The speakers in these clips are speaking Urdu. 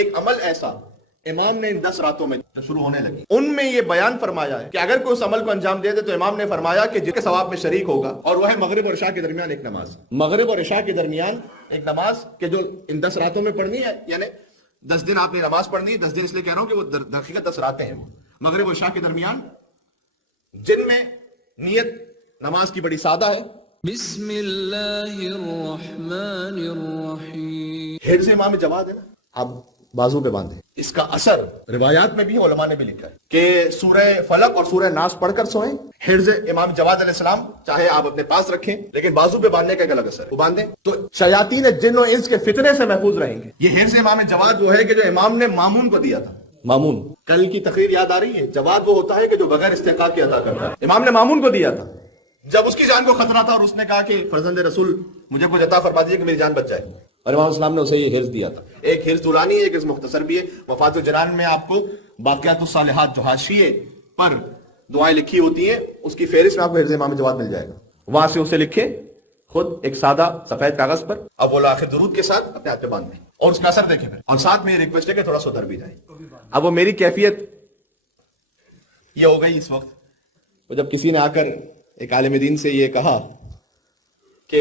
ایک عمل ایسا امام نے ان 10 راتوں میں شروع ہونے لگی، ان میں یہ بیان فرمایا ہے کہ اگر کوئی اس عمل کو انجام دے دے تو امام نے فرمایا کہ جس کے ثواب میں شریک ہوگا، اور وہ ہے مغرب اور عشاء کے درمیان ایک نماز۔ مغرب اور عشاء کے درمیان ایک نماز کہ جو ان 10 راتوں میں پڑھنی ہے، یعنی 10 دن آپ نے نماز پڑھنی ہے، 10 دن اس لیے کہہ رہا ہوں کہ وہ در حقیقت 10 راتیں ہیں، وہ مغرب اور عشاء کے درمیان، جن میں نیت نماز کی بڑی سادہ ہے، بسم اللہ الرحمن الرحیم۔ حفظ امام جواد ہے نا، آپ بازو پہ باندھیں، اس کا اثر روایات میں بھی علماء نے بھی لکھا ہے کہ سورہ فلق اور سورہ ناس پڑھ کر سوئیں۔ حفظ امام جواد علیہ السلام چاہے آپ اپنے پاس رکھیں، لیکن بازو پہ باندھنے کا ایک الگ اثر ہے، وہ باندھیں تو شیاطین جن و انس کے فتنے سے محفوظ رہیں گے۔ یہ حفظ امام جواد وہ ہے کہ جو امام نے مامون کو دیا تھا۔ مامون، کل کی تقریر یاد آ رہی ہے؟ جواد وہ ہوتا ہے کہ جو بغیر استحقاق کے عطا کرتا ہے۔ امام نے مامون کو دیا تھا جب اس کی جان کو خطرہ تھا، اور اس نے کہا کہ فرزند رسول مجھے کچھ عطا فرما دیجیے کہ میری جان بچ جائے، اور امام اسلام نے اسے یہ حرز دیا تھا۔ ایک حرز طولانی ہے، ایک حرز مختصر بھی ہے۔ وفات الجنان میں آپ کو باقیات الصالحات جو حاشیے پر دعائیں لکھی ہوتی ہیں، اس کی فہرست میں آپ کو حرز امام جواد مل جائے گا، وہاں سے اسے لکھیں خود ایک سادہ سفید کاغذ پر، اول آخر درود کے ساتھ اپنے ہاتھ پہ باندھ دیں، اور اس کا اثر دیکھیں پھر، اور ساتھ میں یہ ریکویسٹ ہے کہ تھوڑا سدھر بھی جائے۔ اب وہ میری کیفیت یہ ہو گئی اس وقت، وہ جب کسی نے آ کر ایک عالم دین سے یہ کہا کہ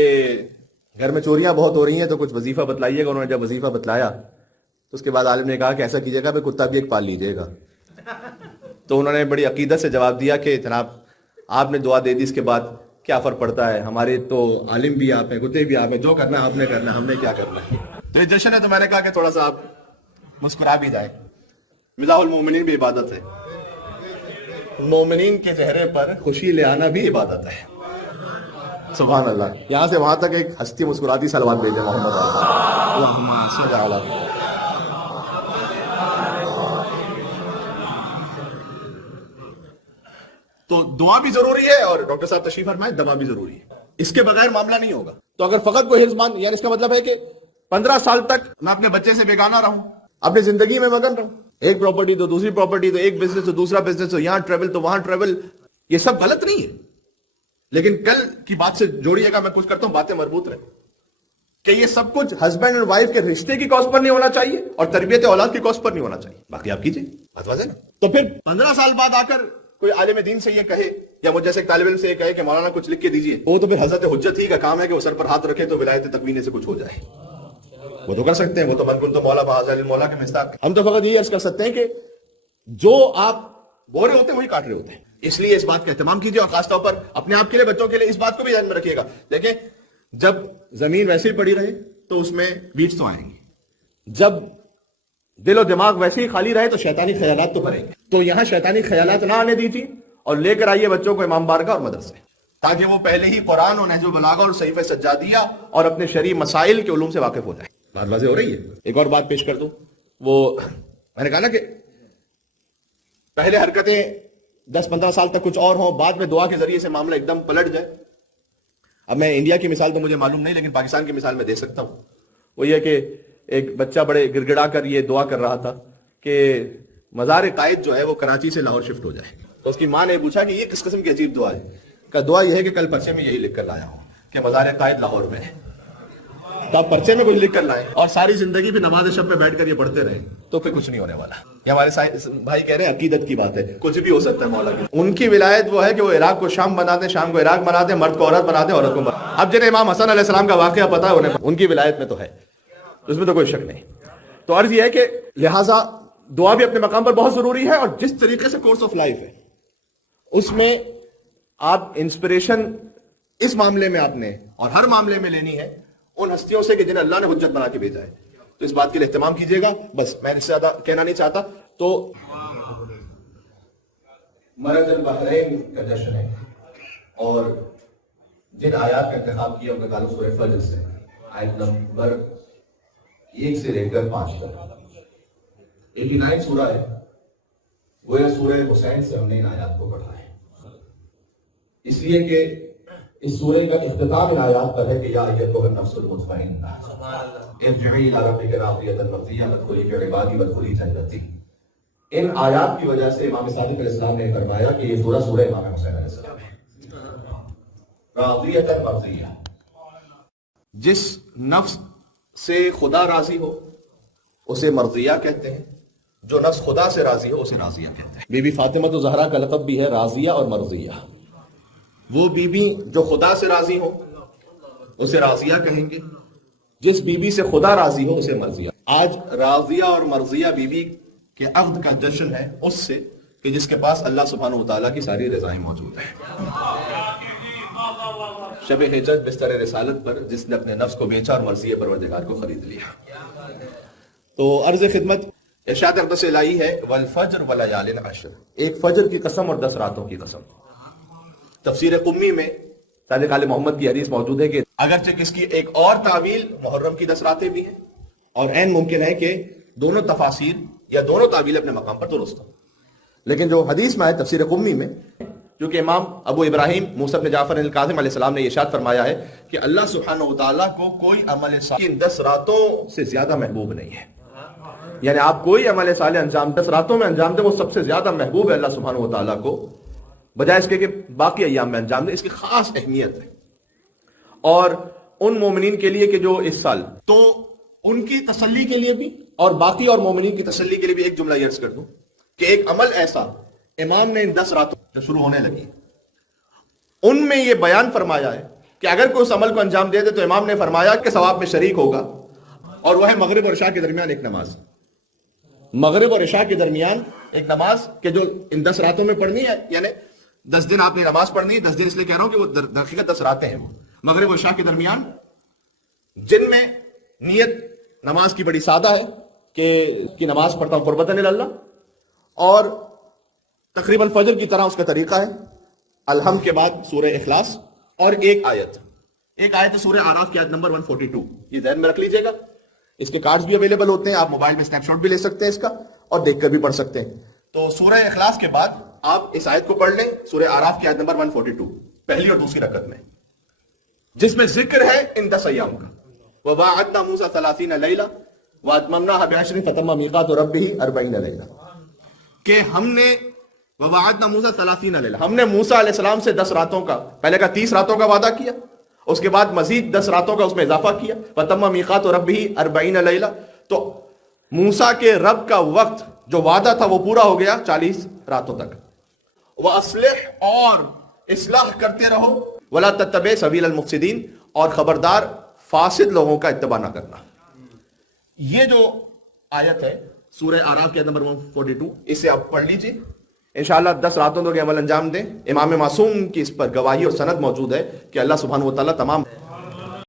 گھر میں چوریاں بہت ہو رہی ہیں تو کچھ وظیفہ بتلائیے گا، انہوں نے جب وظیفہ بتلایا تو اس کے بعد عالم نے کہا کہ ایسا کیجیے گا کہ کتا بھی ایک پال لیجیے گا۔ تو انہوں نے بڑی عقیدت سے جواب دیا کہ جناب آپ نے دعا دے دی، اس کے بعد کیا فرق پڑتا ہے، ہمارے تو عالم بھی آپ ہیں، کتے بھی آپ ہیں، جو کرنا ہے آپ نے کرنا ہے، ہم نے کیا کرنا ہے۔ تو یہ جشن ہے، تو میں نے کہا کہ تھوڑا سا آپ مسکرا بھی جائیں۔ مزاح المومنین بھی عبادت ہے، مومنین کے چہرے پر خوشی لے آنا بھی عبادت ہے۔ سبحان اللہ۔ یہاں سے وہاں تک ایک ہستی مسکراتی سلمان بھیجے محمد اللہم صل علی۔ تو دعا بھی ضروری ہے، اور ڈاکٹر صاحب تشریف فرمائیں دوا بھی ضروری ہے، اس کے بغیر معاملہ نہیں ہوگا۔ تو اگر فقط کوئی حفظ مان، یعنی اس کا مطلب ہے کہ 15 سال تک میں اپنے بچے سے بیگانہ رہوں، اپنی زندگی میں مگن رہوں، ایک پراپرٹی تو دوسری پراپرٹی، تو ایک بزنس تو دوسرا بزنس، تو یہاں ٹریول تو وہاں ٹریول، یہ سب غلط نہیں ہے، لیکن کل کی بات سے جوڑیے گا، میں کچھ کرتا ہوں باتیں مربوط رہیں کہ یہ سب کچھ ہسبینڈ اور وائف کے رشتے کی کاسٹ پر نہیں ہونا چاہیے، اور تربیت اولاد کی کاسٹ پر نہیں ہونا چاہیے، باقی آپ کیجیے، بات واضح نا۔ تو پھر 15 سال بعد آ کر کوئی عالم دین سے یہ کہے، یا مجھ جیسے ایک طالب علم سے یہ کہے کہ مولانا کچھ لکھ کے دیجیے، وہ تو پھر حضرت حجت ہی کا کام ہے کہ وہ سر پر ہاتھ رکھے تو ولایت تکوینے سے کچھ ہو جائے، وہ تو کر سکتے ہیں، وہ تو من کن تو مولا فاضل مولا کے مستاق۔ ہم تو فقط یہ عرض کر سکتے ہیں کہ جو آپ بول رہے ہوتے ہیں وہی کاٹ رہے ہوتے ہیں، اس لیے اس بات کا اہتمام کیجیے، اور خاص طور پر اپنے آپ کے لیے، بچوں کے لیے اس بات کو بھی ذہن میں رکھیے گا۔ دیکھیں جب زمین ویسے ہی پڑی رہے تو اس میں بیج تو آئیں گے، جب دل و دماغ ویسے ہی خالی رہے تو شیطانی خیالات تو بھریں گے، تو یہاں شیطانی خیالات نہ آنے دیجیے، اور لے کر آئیے بچوں کو امام بارگاہ اور مدرسے، تاکہ وہ پہلے ہی قرآن اور نہج البلاغہ اور صحیفہ سجادیہ اور اپنے شرعی مسائل کے علوم سے واقف ہو جائیں۔ بات واضح ہو رہی ہے؟ ایک اور بات پیش کر دوں، وہ میں نے کہا نا کہ پہلے حرکتیں 10-15 سال تک کچھ اور ہوں، بعد میں دعا کے ذریعے سے معاملہ ایک دم پلٹ جائے۔ اب میں انڈیا کی مثال تو مجھے معلوم نہیں، لیکن پاکستان کی مثال میں دے سکتا ہوں۔ وہ یہ کہ ایک بچہ بڑے گڑ گڑا کر یہ دعا کر رہا تھا کہ مزار قائد جو ہے وہ کراچی سے لاہور شفٹ ہو جائے، تو اس کی ماں نے پوچھا کہ یہ کس قسم کی عجیب دعا ہے؟ کہ دعا یہ ہے کہ کل پرچے میں یہی لکھ کر لایا ہوں کہ مزار قائد لاہور میں ہے، تو آپ پرچے میں کچھ لکھ کر لائیں اور ساری زندگی بھی نماز شب پہ بیٹھ کر یہ پڑھتے رہیں تو پھر کچھ نہیں ہونے والا۔ یہ ہمارے بھائی کہہ رہے ہیں عقیدت کی بات ہے، کچھ بھی ہو سکتا ہے مولا کی۔ ان کی ولایت وہ ہے کہ وہ عراق کو شام بنا دیں، شام کو عراق بنا دیں، مرد کو عورت بنا دیں، عورت کو مرد۔ اب جنہیں امام حسن علیہ السلام کا واقعہ پتا ہے انہیں ان کی ولایت میں تو ہے، اس میں تو کوئی شک نہیں۔ تو عرض یہ ہے کہ لہٰذا دعا بھی اپنے مقام پر بہت ضروری ہے، اور جس طریقے سے کورس آف لائف ہے اس میں آپ انسپریشن اس معاملے میں آپ نے اور ہر معاملے میں لینی ہے ان ہستیوں سے کہ جنہیں اللہ نے حجت بنا کے بھیجا ہے، تو اس بات کے لیے اہتمام کیجیے گا۔ بس میں اس سے زیادہ کہنا نہیں چاہتا۔ تو مرج البحرین کا جشن ہے، اور جن آیات کا انتخاب کیا ان کا تعلق سورہ فجر سے، آیت نمبر 1 سے لے کر 5 تک 89 سورہ ہے، وہ یہ سورہ حسین سے ہم نے ان آیات کو پڑھا ہے، اس لیے کہ اس سورہ کا اختتام ان آیات پر ہے کہ یا ایتھا النفس المطمئنہ ارجعی الی ربک راضیۃ مرضیہ فادخلی فی عبادی وادخلی جنتی۔ ان آیات کی وجہ سے امام صادق علیہ السلام نے فرمایا کہ یہ سورہ امام حسین علیہ السلام ہے، راضیۃ مرضیہ، جس نفس سے خدا راضی ہو اسے مرضیہ کہتے ہیں. جو نفس خدا سے راضی ہو اسے راضیہ کہتے ہیں. بی بی فاطمہ تو زہرا کا لقب بھی ہے راضیہ اور مرضیہ. وہ بی بی جو خدا سے راضی ہو اسے راضیہ کہیں گے. جس بی بی سے خدا راضی ہو اسے مرضیہ. آج راضیہ اور مرضیہ بی بی کے عقد کا جشن ہے اس سے کہ جس کے پاس اللہ سبحانہ وتعالیٰ کی ساری رضائیں موجود ہیں. شب ہجرت بستر رسالت پر جس نے اپنے نفس کو بیچا اور مرضی پروردگار کو خرید لیا. تو عرض خدمت ارشاد اقدس الہی ہے والفجر ولیال عشر. ایک فجر کی قسم اور 10 راتوں کی قسم. تفسیر قمی میں صادق آل محمد کی حدیث موجود ہے کہ اگرچہ اس کی ایک اور تعویل محرم کی 10 راتیں بھی ہیں اور عین ممکن ہے کہ دونوں تفاسیر یا دونوں تعویل اپنے مقام پر درست ہوں، لیکن جو حدیث میں ہے تفسیر قمی میں، کیونکہ امام ابو ابراہیم موسیٰ بن جعفر الکاظم علیہ السلام نے یہ ارشاد فرمایا ہے کہ اللہ سبحانہ وتعالیٰ کو کوئی عمل صالح ان 10 راتوں سے زیادہ محبوب نہیں ہے. یعنی آپ کوئی عمل صالح انجام 10 راتوں میں انجام دیں وہ سب سے زیادہ محبوب ہے اللہ سبحانہ وتعالیٰ کو، بجائے اس کے کہ باقی ایام میں انجام دیں. اس کی خاص اہمیت ہے. اور ان مومنین کے لیے کہ جو اس سال، تو ان کی تسلی کے لیے بھی اور باقی اور مومنین کی تسلی کے لیے بھی ایک جملہ یہ عرض کر دوں کہ ایک عمل ایسا امام نے ان 10 راتوں جو شروع ہونے لگی ان میں یہ بیان فرمایا ہے کہ اگر کوئی اس عمل کو انجام دے دے تو امام نے فرمایا کہ ثواب میں شریک ہوگا، اور وہ ہے مغرب اور عشاء کے درمیان ایک نماز. مغرب اور عشاء کے درمیان ایک نماز کہ جو ان 10 راتوں میں پڑھنی ہے. یعنی 10 دن آپ نے نماز پڑھنی ہے. 10 دن اس لیے کہہ رہا ہوں کہ وہ در حقیقت 10 راتیں ہیں. وہ مغرب اور عشاء کے درمیان جن میں نیت نماز کی بڑی سادہ ہے کہ نماز پڑھتا ہوں قربتاً اللہ، اور تقریباً فجر کی طرح اس کا طریقہ ہے الحمد کے بعد سورہ اخلاص اور ایک آیت ہے سورہ اعراف کی آیت نمبر 142. یہ ذہن میں رکھ لیجئے گا. اس کے کارڈز بھی اویلیبل ہوتے ہیں، آپ موبائل میں اسنیپ شاٹ بھی لے سکتے ہیں اس کا اور دیکھ کر بھی پڑھ سکتے ہیں. تو سورہ اخلاص کے بعد آپ اس آیت کو پڑھ لیں، سورہ اعراف کی آیت نمبر 142 پہلی اور دوسری رکعت میں، جس میں ذکر ہے ان 10 ایام کا. وَوَاعَدْنَا مُوسَىٰ 30 لَيْلَةً وَأَتْمَمْنَاهَا بِعَشْرٍ فَتَمَّ مِيقَاتُ رَبِّهِ 40 لَيْلَةً کہ ہم نے وَوَاعَدْنَا مُوسَىٰ 30 لَيْلَةً ہم نے موسیٰ علیہ السلام سے 10 راتوں کا، پہلے کا 30 راتوں کا وعدہ کیا، اس کے بعد مزید 10 راتوں کا اس میں اضافہ کیا. فَتَمَّ مِيقَاتُ رَبِّهِ 40 لَيْلَةً تو موسیٰ کے رب کا وقت جو وعدہ تھا وہ پورا ہو گیا 40 راتوں تک. وَأَصْلِحْ اور اصلاح کرتے رہو، وَلَا تَتَّبِعْ سَبِيلَ الْمُفْسِدِينَ اور خبردار فاسد لوگوں کا اتباع نہ کرنا. یہ جو آیت ہے سورہ اعراف کے نمبر 142 اسے آپ پڑھ لیجئے انشاءاللہ. 10 راتوں کے عمل انجام دیں. امام معصوم کی اس پر گواہی اور سند موجود ہے کہ اللہ سبحانہ وتعالیٰ تمام